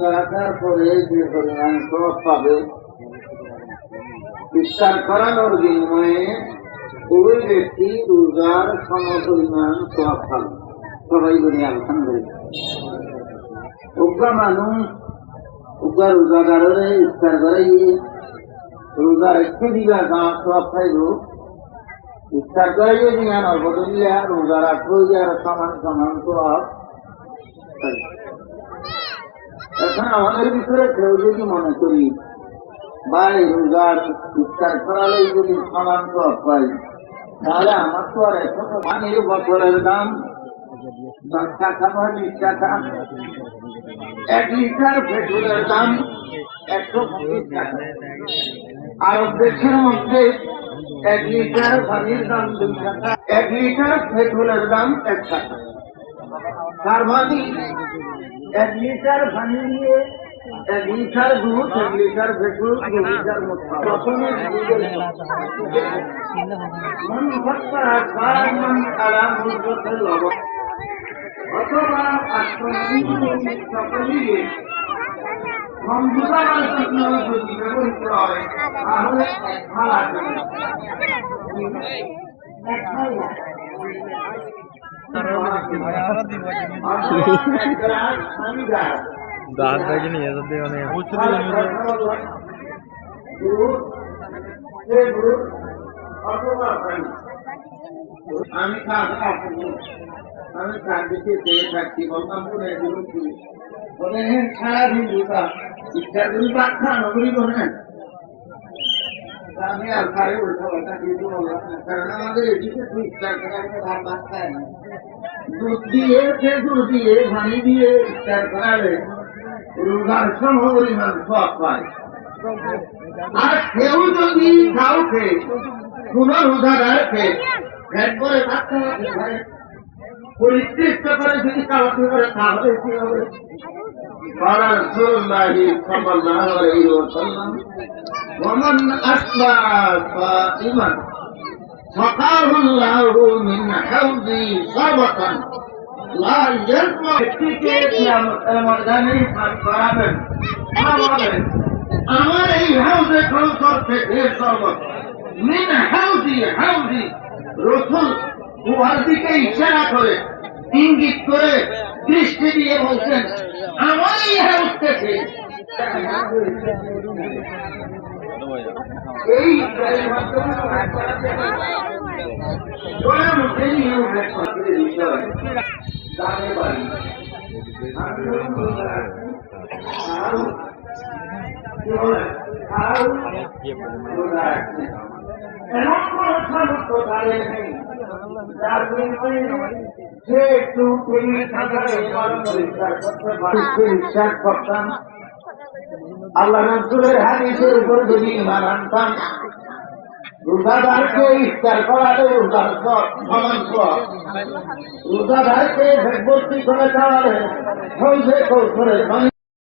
রোজা রাখার পরে যে পরিমাণ সওয়াব পাবে, ইফতার করানোর বিনিময়ে ওই ব্যক্তি রোজার সমপরিমাণ সওয়াব পাবে। সবাই বলি আলহামদুলিল্লাহ। উগ্র মানুষ উগ্র রোজাদারে ইফতার করাইয়ে রোজা রেখে দিবা গাঁ সওয়াব পাইব, ইফতার করাইয়ে দিয়া নবদলিয়া রোজা রাখবো আর সমান সমান সওয়াব। এখন আমাদের ভিতরে কেউ যদি মনে করি ভাই রোজার ইফতার করালেই যদি সমান সওয়াব পাই, তাহলে আমার তো আর এখন পানির বোতলের দাম 10 টাকা বা 20 টাকা, 1 লিটার পেট্রোলের দাম 125 টাকা। আরব দেশের মধ্যে 1 লিটার পানির দাম 2 টাকা, 1 লিটার পেট্রোলের দাম 1 টাকা। তার মানে 1 লিটার পানি দিয়ে 1 লিটার দুধ, 1 লিটার পেট্রোল, 2 লিটার মশলা। প্রথমে মন ভক্তা কারণ আরাম বুঝতে লবণ অথবা সকলিয়ে কম্পিউটার যদি ব্যবহৃত হয় তাহলে दाल बैग नहीं है सब देवाने আমি কাঁদতে চেয়ে থাকছি, বলতাম সারাদিন দুটা ইচ্ছা করি বাচ্চা নগরী বলেন। আমি আর খাই উল্টা পাল্টা কিছু বললাম না, কারণ আমাদের এদিকে ইচ্ছা করে ভাত ভাত খায় না। দুধ দিয়ে খেজুর দিয়ে পানি দিয়ে ইফতার করালে রোজার সমপরিমাণ সওয়াব পায়। আর কেউ যদি কাউকে কোন রোজাদারকে ভেট করে ভাত খাওয়াতে পারে, পরিতৃপ্ত করে যদি খাওয়াতে পারে, তাহলে কি হবে? قال رسول الله صلى الله عليه وسلم ومن أصبح صائما سقاه الله من حوضه شربة لا يسمع ব্যক্তিকে কিয়ামতের ময়দানে পান করাবেন, বলেন আমার এই হাউজে কৌশল থেকে শরবত মিন হাউজি হাউজি। রাসূল উহার দিকে ইশারা করে ইঙ্গিত করে দৃষ্টি দিয়ে বলছেন আমার এই হাউজ থেকে। এই এমন কোন সমস্ত তাদের নেই যার সে একটু বিশ্বাস করতাম। আল্লাহ রাসূলের হাদিসের উপর যদি ঈমান আনতাম, রোজাদারকে ইফতার করালে রোজার সমান সওয়াব, রোজাদারকে ভেটভর্তি করে খাওয়ালে হইবে কৌশলের পানি